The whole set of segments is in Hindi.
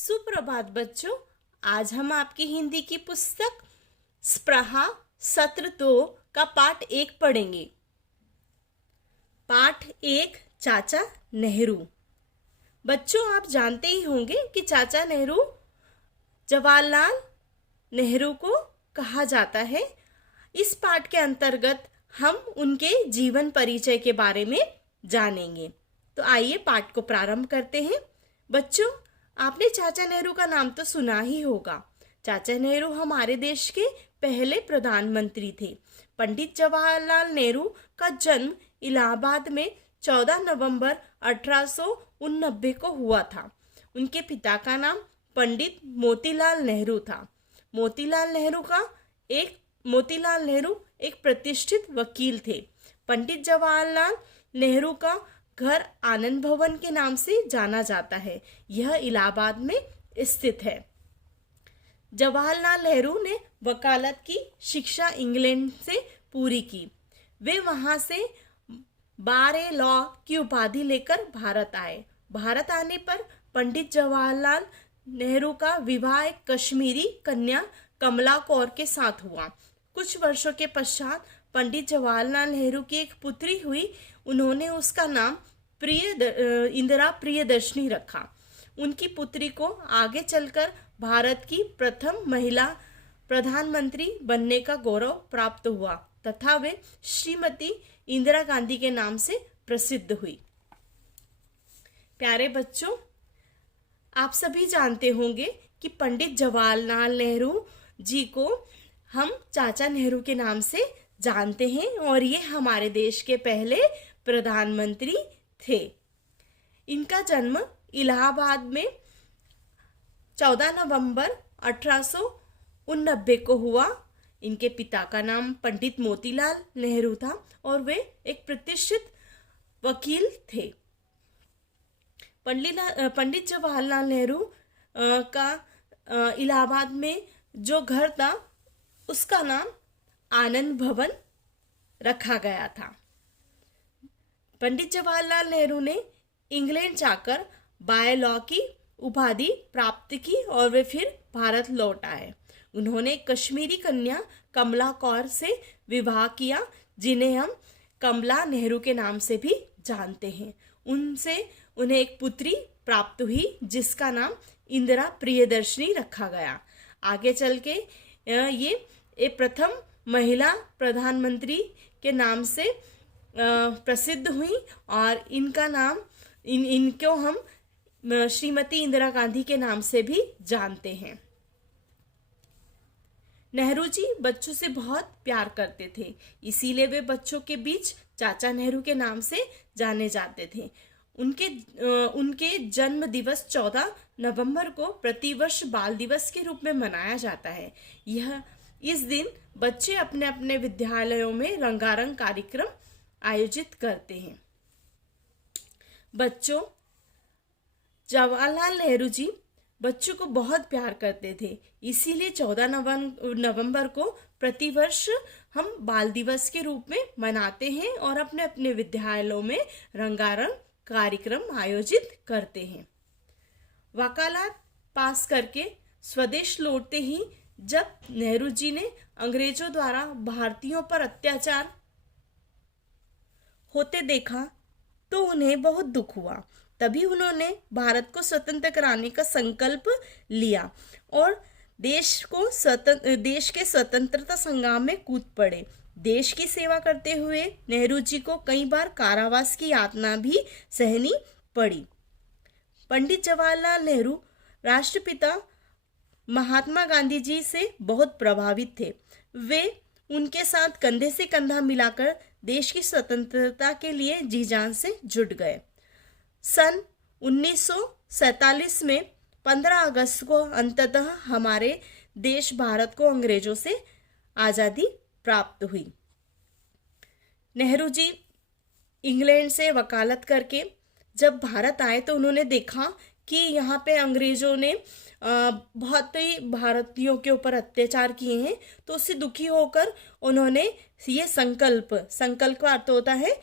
सुप्रभात बच्चों। आज हम आपकी हिंदी की पुस्तक स्पृहा सत्र 2 का पाठ 1 पढ़ेंगे। पाठ 1 चाचा नेहरू। बच्चों, आप जानते ही होंगे कि चाचा नेहरू जवाहरलाल नेहरू को कहा जाता है। इस पाठ के अंतर्गत हम उनके जीवन परिचय के बारे में जानेंगे। तो आइए पाठ को प्रारंभ करते हैं। बच्चों, आपने चाचा नेहरू का नाम तो सुना ही होगा। चाचा नेहरू हमारे देश के पहले प्रधानमंत्री थे। पंडित जवाहरलाल नेहरू का जन्म इलाहाबाद में 14 नवंबर 1889 को हुआ था। उनके पिता का नाम पंडित मोतीलाल नेहरू था। मोतीलाल नेहरू एक प्रतिष्ठित वकील थे। पंडित जवाहरलाल नेहरू का घर आनंद भवन के नाम से जाना जाता है। यह इलाहाबाद में स्थित है। जवाहरलाल नेहरू ने वकालत की शिक्षा इंग्लैंड से पूरी की। वे वहां से बार लॉ की उपाधि लेकर भारत आए। भारत आने पर पंडित जवाहरलाल नेहरू का विवाह एक कश्मीरी कन्या कमला कौर के साथ हुआ। कुछ वर्षों के पश्चात पंडित जवाहरलाल नेहरू की एक पुत्री हुई। उन्होंने उसका नाम इंदिरा प्रियदर्शनी रखा। उनकी पुत्री को आगे चलकर भारत की प्रथम महिला प्रधानमंत्री बनने का गौरव प्राप्त हुआ तथा वे श्रीमती इंदिरा गांधी के नाम से प्रसिद्ध हुई। प्यारे बच्चों, आप सभी जानते होंगे कि पंडित जवाहरलाल नेहरू जी को हम चाचा नेहरू के नाम से जानते हैं और ये हमारे देश के पहले प्रधानमंत्री थे। इनका जन्म इलाहाबाद में 14 नवंबर 1889 को हुआ। इनके पिता का नाम पंडित मोतीलाल नेहरू था और वे एक प्रतिष्ठित वकील थे। पंडित जवाहरलाल नेहरू का इलाहाबाद में जो घर था उसका नाम आनंद भवन रखा गया था। पंडित जवाहरलाल नेहरू ने इंग्लैंड जाकर बाय लॉ की उपाधि प्राप्त की और वे फिर भारत लौट आए। उन्होंने कश्मीरी कन्या कमला कौर से विवाह किया, जिन्हें हम कमला नेहरू के नाम से भी जानते हैं। उनसे उन्हें एक पुत्री प्राप्त हुई जिसका नाम इंदिरा प्रियदर्शनी रखा गया। आगे चल के ये प्रथम महिला प्रधानमंत्री के नाम से प्रसिद्ध हुई और इनका नाम इनको हम श्रीमती इंदिरा गांधी के नाम से भी जानते हैं। नेहरू जी बच्चों से बहुत प्यार करते थे, इसीलिए वे बच्चों के बीच चाचा नेहरू के नाम से जाने जाते थे। उनके जन्म दिवस 14 नवंबर को प्रतिवर्ष बाल दिवस के रूप में मनाया जाता है। इस दिन बच्चे अपने अपने विद्यालयों में रंगारंग कार्यक्रम आयोजित करते हैं। बच्चों, जवाहरलाल नेहरू जी बच्चों को बहुत प्यार करते थे, इसीलिए 14 नवंबर को प्रतिवर्ष हम बाल दिवस के रूप में मनाते हैं और अपने अपने विद्यालयों में रंगारंग कार्यक्रम आयोजित करते हैं। वकालत पास करके स्वदेश लौटते ही जब नेहरू जी ने अंग्रेजों द्वारा भारतीयों पर अत्याचार होते देखा तो उन्हें बहुत दुख हुआ। तभी उन्होंने भारत को स्वतंत्र कराने का संकल्प लिया और देश के स्वतंत्रता संग्राम में कूद पड़े। देश की सेवा करते हुए नेहरू जी को कई बार कारावास की यातना भी सहनी पड़ी। पंडित जवाहरलाल नेहरू राष्ट्रपिता महात्मा गांधी जी से बहुत प्रभावित थे। वे उनके साथ कंधे से कंधा मिलाकर देश की स्वतंत्रता के लिए जी जान से जुट गए। सन 1947 में 15 अगस्त को अंततः हमारे देश भारत को अंग्रेजों से आज़ादी प्राप्त हुई। नेहरू जी इंग्लैंड से वकालत करके जब भारत आए तो उन्होंने देखा कि यहाँ पे अंग्रेजों ने बहुत ही भारतीयों के ऊपर अत्याचार किए हैं, तो उससे दुखी होकर उन्होंने ये संकल्प का अर्थ होता है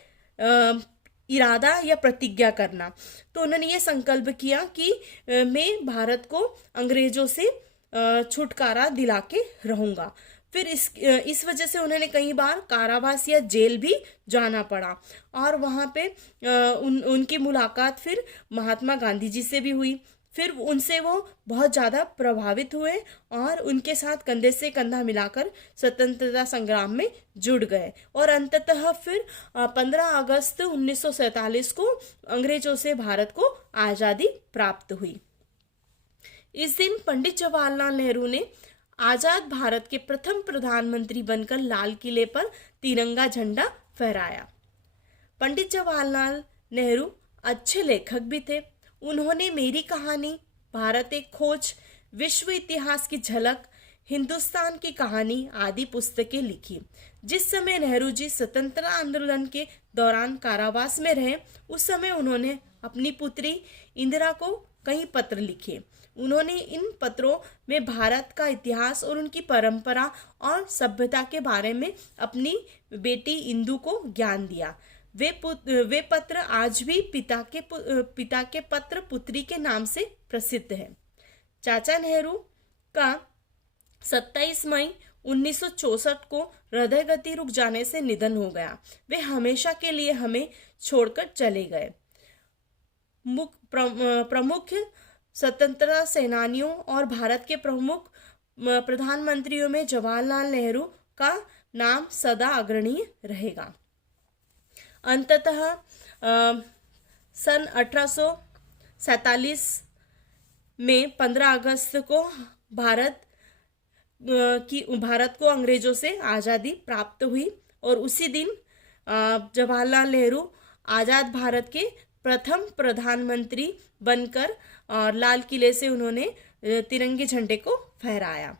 इरादा या प्रतिज्ञा करना। तो उन्होंने ये संकल्प किया कि मैं भारत को अंग्रेजों से छुटकारा दिला के रहूंगा। फिर इस वजह से उन्होंने कई बार कारावास या जेल भी जाना पड़ा, और वहाँ पे उनकी मुलाकात फिर महात्मा गांधी जी से भी हुई। फिर उनसे वो बहुत ज़्यादा प्रभावित हुए और उनके साथ कंधे से कंधा मिलाकर स्वतंत्रता संग्राम में जुड़ गए, और अंततः फिर 15 अगस्त 1947 को अंग्रेजों से भारत को आज़ादी प्राप्त हुई। इस दिन पंडित जवाहरलाल नेहरू ने आजाद भारत के प्रथम प्रधानमंत्री बनकर लाल किले पर तिरंगा झंडा फहराया। पंडित जवाहरलाल नेहरू अच्छे लेखक भी थे। उन्होंने मेरी कहानी, भारत एक खोज, विश्व इतिहास की झलक, हिंदुस्तान की कहानी आदि पुस्तकें लिखी। जिस समय नेहरू जी स्वतंत्रता आंदोलन के दौरान कारावास में रहे, उस समय उन्होंने अपनी पुत्री इंदिरा को कई पत्र लिखे। उन्होंने इन पत्रों में भारत का इतिहास और उनकी परंपरा और सभ्यता के बारे में अपनी बेटी इंदु को ज्ञान दिया। वे पत्र आज भी पिता के पत्र पुत्री के नाम से प्रसिद्ध है। चाचा नेहरू का 27 मई 1964 को हृदय गति रुक जाने से निधन हो गया। वे हमेशा के लिए हमें छोड़कर चले गए। प्रमुख स्वतंत्रता सेनानियों और भारत के प्रमुख प्रधानमंत्रियों में जवाहरलाल नेहरू का नाम सदा अग्रणीय रहेगा। अंततः सन 1847 में 15 अगस्त को भारत को अंग्रेजों से आज़ादी प्राप्त हुई, और उसी दिन जवाहरलाल नेहरू आज़ाद भारत के प्रथम प्रधानमंत्री बनकर और लाल किले से उन्होंने तिरंगे झंडे को फहराया।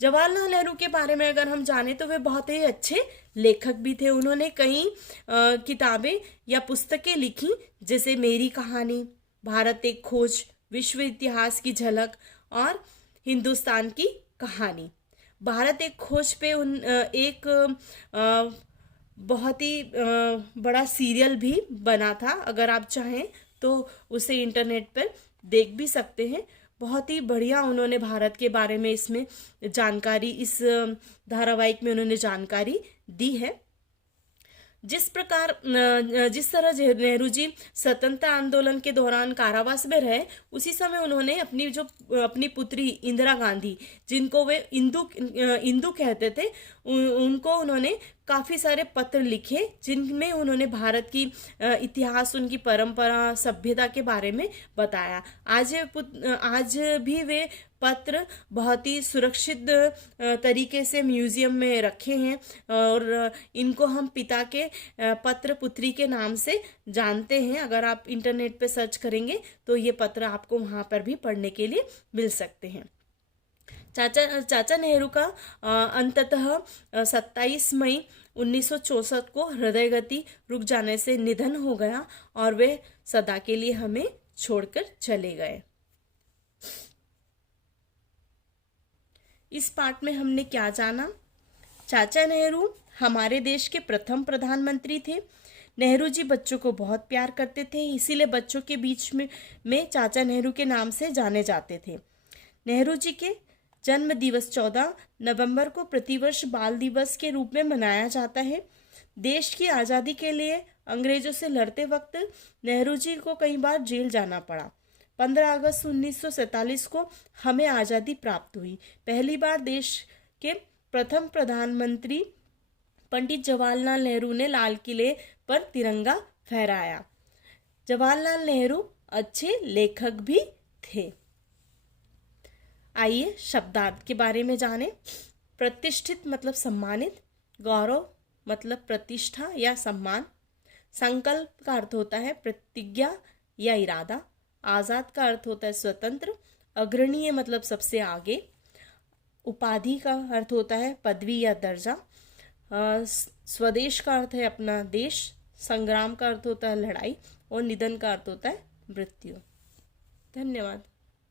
जवाहरलाल नेहरू के बारे में अगर हम जाने तो वे बहुत ही अच्छे लेखक भी थे। उन्होंने कई किताबें या पुस्तकें लिखी, जैसे मेरी कहानी, भारत एक खोज, विश्व इतिहास की झलक और हिंदुस्तान की कहानी। भारत एक खोज पे एक बहुत ही बड़ा सीरियल भी बना था। अगर आप चाहें तो उसे इंटरनेट पर देख भी सकते हैं। बहुत ही बढ़िया उन्होंने भारत के बारे में इसमें जानकारी, इस धारावाहिक में उन्होंने जानकारी दी है। जिस तरह नेहरू जी स्वतंत्रता आंदोलन के दौरान कारावास में रहे, उसी समय उन्होंने अपनी पुत्री इंदिरा गांधी, जिनको वे इंदु कहते थे, उनको उन्होंने काफ़ी सारे पत्र लिखे, जिनमें उन्होंने भारत की इतिहास, उनकी परंपरा, सभ्यता के बारे में बताया। आज भी वे पत्र बहुत ही सुरक्षित तरीके से म्यूजियम में रखे हैं, और इनको हम पिता के पत्र पुत्री के नाम से जानते हैं। अगर आप इंटरनेट पे सर्च करेंगे तो ये पत्र आपको वहाँ पर भी पढ़ने के लिए मिल सकते हैं। चाचा नेहरू का अंततः 27 मई 1964 को हृदय गति रुक जाने से निधन हो गया, और वे सदा के लिए हमें छोड़कर चले गए। इस पार्ट में हमने क्या जाना? चाचा नेहरू हमारे देश के प्रथम प्रधानमंत्री थे। नेहरू जी बच्चों को बहुत प्यार करते थे, इसीलिए बच्चों के बीच में चाचा नेहरू के नाम से जाने जाते थे। नेहरू जी के जन्म दिवस 14 नवंबर को प्रतिवर्ष बाल दिवस के रूप में मनाया जाता है। देश की आज़ादी के लिए अंग्रेजों से लड़ते वक्त नेहरू जी को कई बार जेल जाना पड़ा। 15 अगस्त 1947 को हमें आज़ादी प्राप्त हुई। पहली बार देश के प्रथम प्रधानमंत्री पंडित जवाहरलाल नेहरू ने लाल किले पर तिरंगा फहराया। जवाहरलाल नेहरू अच्छे लेखक भी थे। आइए शब्दार्थ के बारे में जानें। प्रतिष्ठित मतलब सम्मानित, गौरव मतलब प्रतिष्ठा या सम्मान, संकल्प का अर्थ होता है प्रतिज्ञा या इरादा, आज़ाद का अर्थ होता है स्वतंत्र, अग्रणीय मतलब सबसे आगे, उपाधि का अर्थ होता है पदवी या दर्जा, स्वदेश का अर्थ है अपना देश, संग्राम का अर्थ होता है लड़ाई, और निधन का अर्थ होता है मृत्यु। धन्यवाद।